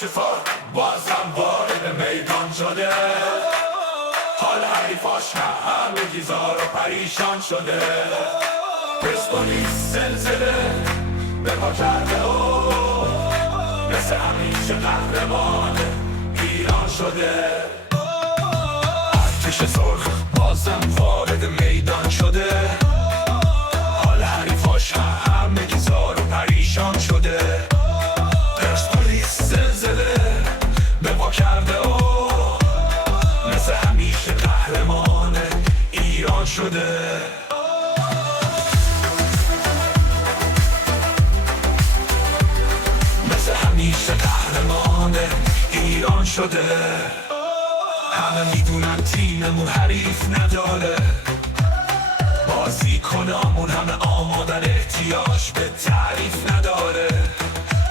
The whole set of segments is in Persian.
شفار بازم وارد میدان شده، حال حریفاش همگی زار و پریشان شده. پرسپولیس زلزله به پا کرده و مثل همیشه قهرمان ایران شده. ارتش سرخ بازم وارد میدان شده، حال حریفاش همگی زار و پریشان شده. پرسپولیس زلزله به پا کرده و مثل همیشه قهرمان ایران شده. مثل همیشه قهرمان ایران شده. همه میدونن تیممون حریف نداره، بازیکنامون همه آمادن، احتیاج به تعریف نداره.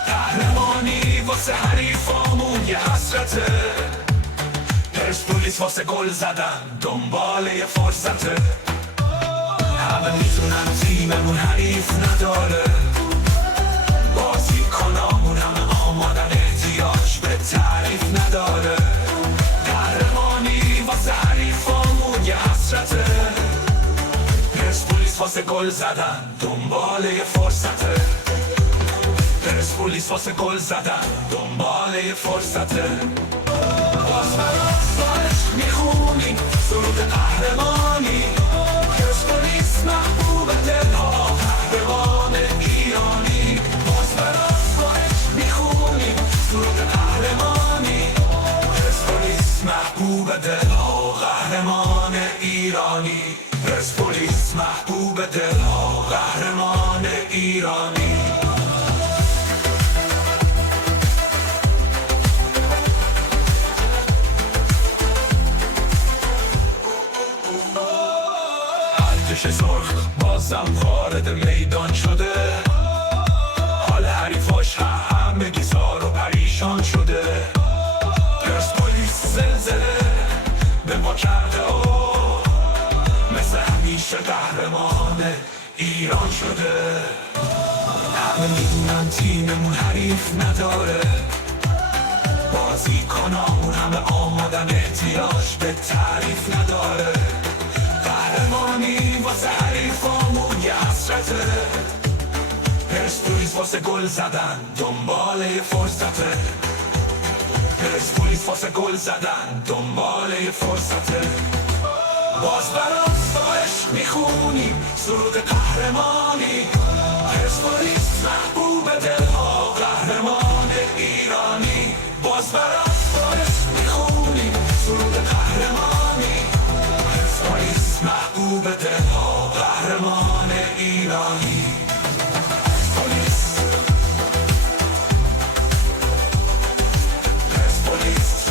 قهرمانی واسه حریفامون یه حسرته، پرسپولیس واسه گل زدن دنبال یه فرصته. همه میدونن تیممون حریف نداره، بازیکنامون همه آمادن، احتیاج به تعریف نداره. قهرمانی واسه حریفامون یه حسرته، پرسپولیس واسه گل زدن دنبال یه فرصته. پرسپولیس واسه گل زدن دنبال یه فرصته. باز برای میخونیم سرود قهرمانی، پرسپولیس محبوب دلها، قهرمان ایرانی. باز برای میخونیم سرود قهرمانی، پرسپولیس محبوب دلها، قهرمان ایرانی. پرسپولیس محبوب دلها، قهرمان ایرانی. ارتش سرخ بازم وارد میدان شده، حال حریفاش همگی زار و پریشان شده. پرسپولیس زلزله به ما کرده و مثل همیشه قهرمان ایران شده. همه میدونن تیممون حریف نداره، بازیکنامون همه آمادن، احتیاج به تعریف نداره. قهرمانی واسه حریفامون یه حسرته، پرسپولیس واسه گل زدن دنبال یه فرصته. پرسپولیس واسه گل زدن دنبال یه فرصته. باز برای میخونیم سرود قهرمانی، پرسپولیس محبوب دلها، قهرمان ایرانی. باز برای میخونیم سرود قهرمانی، پرسپولیس محبوب دلها، قهرمان ایرانی. پرسپولیس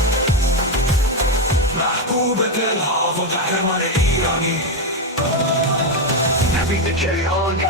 محبوب دلها و قهرمان ایرانی. نوید کیهانی